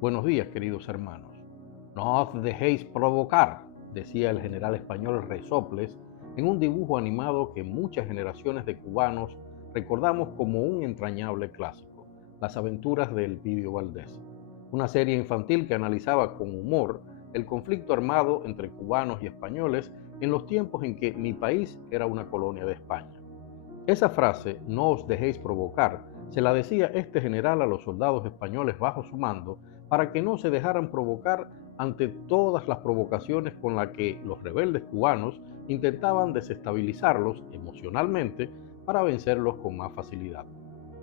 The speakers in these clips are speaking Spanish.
Buenos días, queridos hermanos. No os dejéis provocar, decía el general español Resoples en un dibujo animado que muchas generaciones de cubanos recordamos como un entrañable clásico, Las aventuras de Elpidio Valdés, una serie infantil que analizaba con humor el conflicto armado entre cubanos y españoles en los tiempos en que mi país era una colonia de España. Esa frase, no os dejéis provocar, se la decía este general a los soldados españoles bajo su mando para que no se dejaran provocar ante todas las provocaciones con las que los rebeldes cubanos intentaban desestabilizarlos emocionalmente para vencerlos con más facilidad.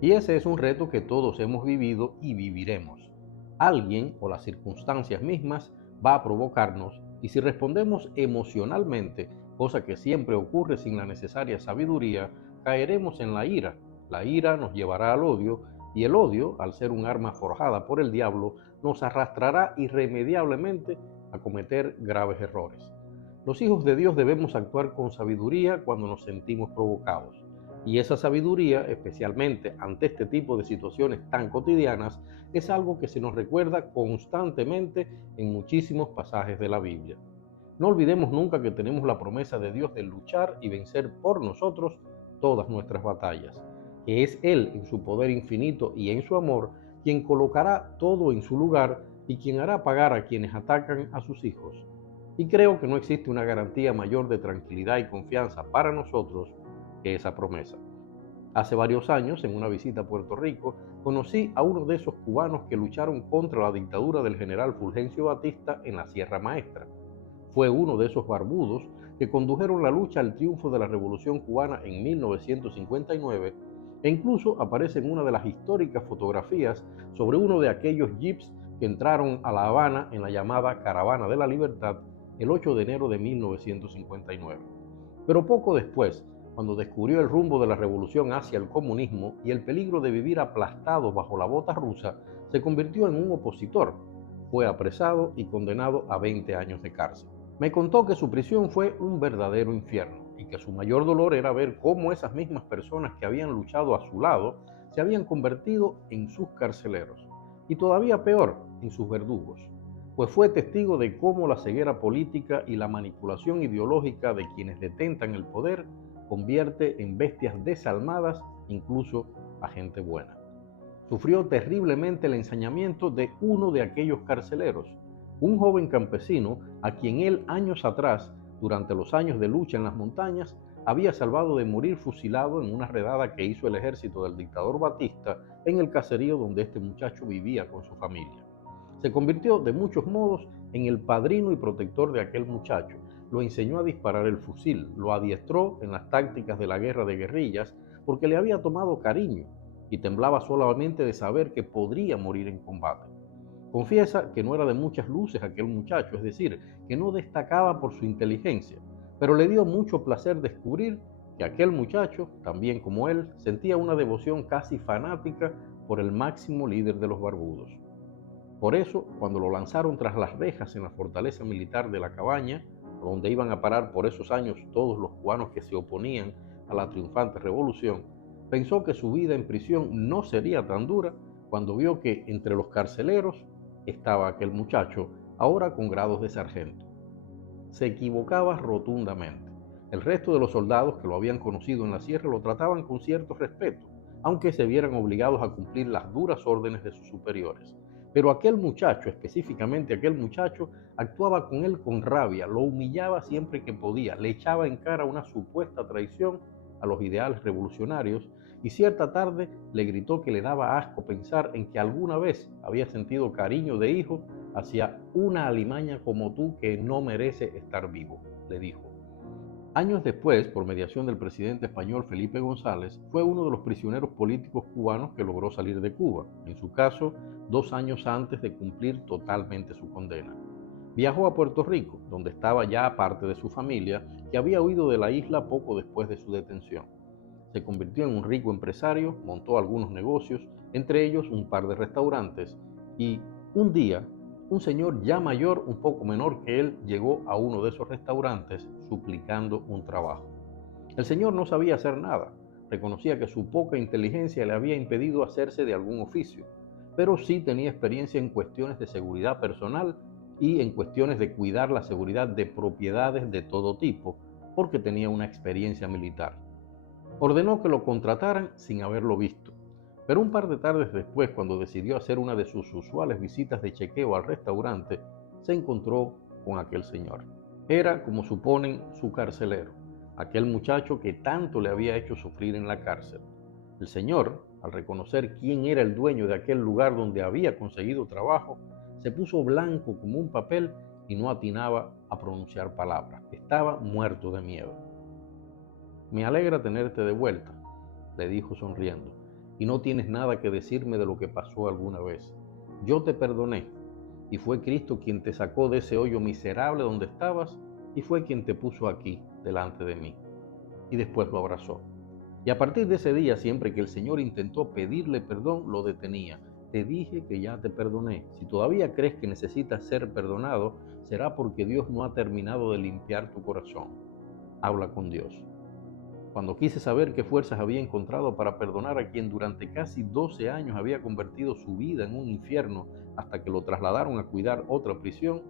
Y ese es un reto que todos hemos vivido y viviremos. Alguien o las circunstancias mismas va a provocarnos y si respondemos emocionalmente, cosa que siempre ocurre sin la necesaria sabiduría, caeremos en la ira. La ira nos llevará al odio y el odio, al ser un arma forjada por el diablo, nos arrastrará irremediablemente a cometer graves errores. Los hijos de Dios debemos actuar con sabiduría cuando nos sentimos provocados. Y esa sabiduría, especialmente ante este tipo de situaciones tan cotidianas, es algo que se nos recuerda constantemente en muchísimos pasajes de la Biblia. No olvidemos nunca que tenemos la promesa de Dios de luchar y vencer por nosotros todas nuestras batallas, que es Él en su poder infinito y en su amor quien colocará todo en su lugar y quien hará pagar a quienes atacan a sus hijos. Y creo que no existe una garantía mayor de tranquilidad y confianza para nosotros que esa promesa. Hace varios años, en una visita a Puerto Rico, conocí a uno de esos cubanos que lucharon contra la dictadura del general Fulgencio Batista en la Sierra Maestra. Fue uno de esos barbudos que condujeron la lucha al triunfo de la Revolución Cubana en 1959 e incluso aparece en una de las históricas fotografías sobre uno de aquellos jeeps que entraron a La Habana en la llamada Caravana de la Libertad el 8 de enero de 1959. Pero poco después, cuando descubrió el rumbo de la revolución hacia el comunismo y el peligro de vivir aplastado bajo la bota rusa, se convirtió en un opositor. Fue apresado y condenado a 20 años de cárcel. Me contó que su prisión fue un verdadero infierno y que su mayor dolor era ver cómo esas mismas personas que habían luchado a su lado se habían convertido en sus carceleros y todavía peor, en sus verdugos, pues fue testigo de cómo la ceguera política y la manipulación ideológica de quienes detentan el poder convierte en bestias desalmadas incluso a gente buena. Sufrió terriblemente el ensañamiento de uno de aquellos carceleros, un joven campesino a quien él años atrás, durante los años de lucha en las montañas, había salvado de morir fusilado en una redada que hizo el ejército del dictador Batista en el caserío donde este muchacho vivía con su familia. Se convirtió de muchos modos en el padrino y protector de aquel muchacho. Lo enseñó a disparar el fusil, lo adiestró en las tácticas de la guerra de guerrillas porque le había tomado cariño y temblaba solamente de saber que podría morir en combate. Confiesa que no era de muchas luces aquel muchacho, es decir, que no destacaba por su inteligencia, pero le dio mucho placer descubrir que aquel muchacho, también como él, sentía una devoción casi fanática por el máximo líder de los barbudos. Por eso, cuando lo lanzaron tras las rejas en la fortaleza militar de La Cabaña, donde iban a parar por esos años todos los cubanos que se oponían a la triunfante revolución, pensó que su vida en prisión no sería tan dura cuando vio que entre los carceleros estaba aquel muchacho, ahora con grados de sargento. Se equivocaba rotundamente. El resto de los soldados que lo habían conocido en la sierra lo trataban con cierto respeto, aunque se vieran obligados a cumplir las duras órdenes de sus superiores. Pero aquel muchacho, específicamente aquel muchacho, actuaba con él con rabia, lo humillaba siempre que podía, le echaba en cara una supuesta traición a los ideales revolucionarios y cierta tarde le gritó que le daba asco pensar en que alguna vez había sentido cariño de hijo hacia una alimaña como tú que no merece estar vivo, le dijo. Años después, por mediación del presidente español Felipe González, fue uno de los prisioneros políticos cubanos que logró salir de Cuba, en su caso, 2 años antes de cumplir totalmente su condena. Viajó a Puerto Rico, donde estaba ya parte de su familia, que había huido de la isla poco después de su detención. Se convirtió en un rico empresario, montó algunos negocios, entre ellos un par de restaurantes, y un día, un señor ya mayor, un poco menor que él, llegó a uno de esos restaurantes suplicando un trabajo. El señor no sabía hacer nada, reconocía que su poca inteligencia le había impedido hacerse de algún oficio, pero sí tenía experiencia en cuestiones de seguridad personal y en cuestiones de cuidar la seguridad de propiedades de todo tipo, porque tenía una experiencia militar. Ordenó que lo contrataran sin haberlo visto, pero un par de tardes después, cuando decidió hacer una de sus usuales visitas de chequeo al restaurante, se encontró con aquel señor. Era, como suponen, su carcelero, aquel muchacho que tanto le había hecho sufrir en la cárcel. El señor, al reconocer quién era el dueño de aquel lugar donde había conseguido trabajo, se puso blanco como un papel y no atinaba a pronunciar palabras. Estaba muerto de miedo. Me alegra tenerte de vuelta, le dijo sonriendo, y no tienes nada que decirme de lo que pasó alguna vez. Yo te perdoné, y fue Cristo quien te sacó de ese hoyo miserable donde estabas, y fue quien te puso aquí, delante de mí. Y después lo abrazó. Y a partir de ese día, siempre que el Señor intentó pedirle perdón, lo detenía. Te dije que ya te perdoné. Si todavía crees que necesitas ser perdonado, será porque Dios no ha terminado de limpiar tu corazón. Habla con Dios. Cuando quise saber qué fuerzas había encontrado para perdonar a quien durante casi 12 años había convertido su vida en un infierno hasta que lo trasladaron a cuidar otra prisión,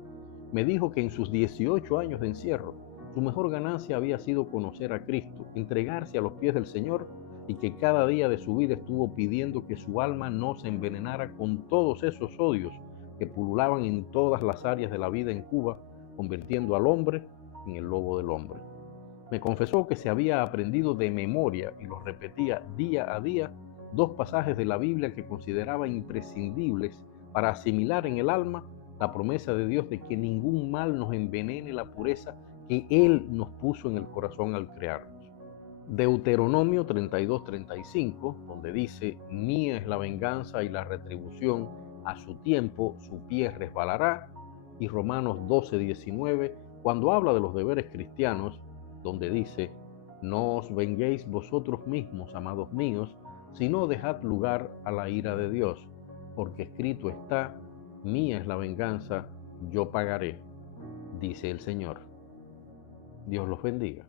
me dijo que en sus 18 años de encierro, su mejor ganancia había sido conocer a Cristo, entregarse a los pies del Señor, y que cada día de su vida estuvo pidiendo que su alma no se envenenara con todos esos odios que pululaban en todas las áreas de la vida en Cuba, convirtiendo al hombre en el lobo del hombre. Me confesó que se había aprendido de memoria y los repetía día a día 2 pasajes de la Biblia que consideraba imprescindibles para asimilar en el alma la promesa de Dios de que ningún mal nos envenene la pureza que Él nos puso en el corazón al crearnos. Deuteronomio 32:35, donde dice: mía es la venganza y la retribución, a su tiempo su pie resbalará. Y Romanos 12:19, cuando habla de los deberes cristianos, donde dice: no os venguéis vosotros mismos, amados míos, sino dejad lugar a la ira de Dios, porque escrito está: mía es la venganza, yo pagaré, dice el Señor. Dios los bendiga.